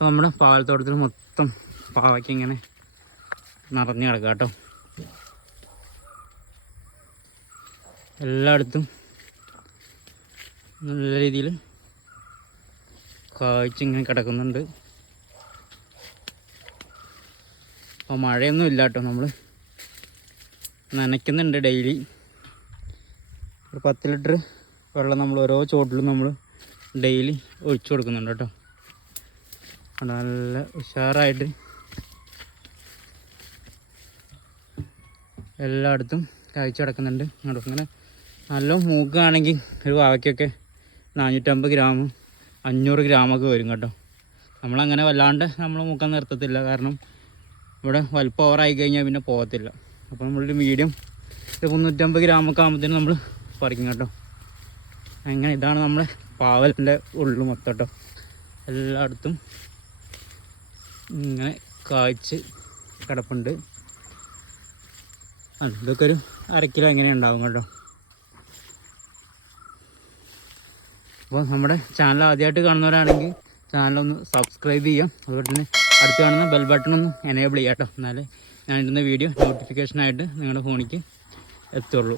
അപ്പോൾ നമ്മുടെ പാവലത്തോട്ടത്തിൽ മൊത്തം പാവയ്ക്ക് ഇങ്ങനെ നിറഞ്ഞു കിടക്കുക കേട്ടോ. എല്ലായിടത്തും നല്ല രീതിയിൽ കാഴ്ചിങ്ങനെ കിടക്കുന്നുണ്ട്. അപ്പോൾ മഴയൊന്നും ഇല്ല കേട്ടോ നമ്മൾ നനയ്ക്കുന്നുണ്ട് ഡെയിലി. ഒരു പത്ത് ലിറ്റർ വെള്ളം നമ്മൾ ഓരോ ചോട്ടിലും നമ്മൾ ഡെയിലി ഒഴിച്ചു കൊടുക്കുന്നുണ്ട് കേട്ടോ. നല്ല ഉഷാറായിട്ട് എല്ലായിടത്തും കാഴ്ച കിടക്കുന്നുണ്ട് അങ്ങോട്ട് ഇങ്ങനെ നല്ല മൂക്കാണെങ്കിൽ ഒരു വാവയ്ക്കൊക്കെ നാനൂറ്റമ്പത് ഗ്രാം അഞ്ഞൂറ് ഗ്രാമൊക്കെ വരും കേട്ടോ. നമ്മളങ്ങനെ വല്ലാണ്ട് നമ്മൾ മൂക്കാൻ നിർത്തത്തില്ല. കാരണം ഇവിടെ വലിപ്പം ഓവറായി കഴിഞ്ഞാൽ പിന്നെ പോകത്തില്ല. അപ്പോൾ നമ്മളൊരു മീഡിയം ഒരു മുന്നൂറ്റമ്പത് ഗ്രാമൊക്കെ ആകുമ്പോഴത്തേനും നമ്മൾ പറിക്കും കേട്ടോ. അങ്ങനെ ഇതാണ് നമ്മുടെ പാവലിന്റെ ഉള്ളു മൊത്തം കേട്ടോ. എല്ലായിടത്തും ഇങ്ങനെ കായ്ച്ച് കിടപ്പുണ്ട്. ഇതൊക്കെ ഒരു അരക്കിലോ കിലോ എങ്ങനെ ഉണ്ടാവും കേട്ടോ. അപ്പോൾ നമ്മുടെ ചാനൽ ആദ്യമായിട്ട് കാണുന്നവരാണെങ്കിൽ ചാനലൊന്ന് സബ്സ്ക്രൈബ് ചെയ്യാം. അതുപോലെ തന്നെ അടുത്ത് കാണുന്ന ബെൽ ബട്ടൺ ഒന്ന് എനേബിൾ ചെയ്യാം കേട്ടോ. എന്നാലേ ഞാൻ ഇടുന്ന വീഡിയോ നോട്ടിഫിക്കേഷനായിട്ട് നിങ്ങളുടെ ഫോണിലേക്ക് എത്തുള്ളൂ.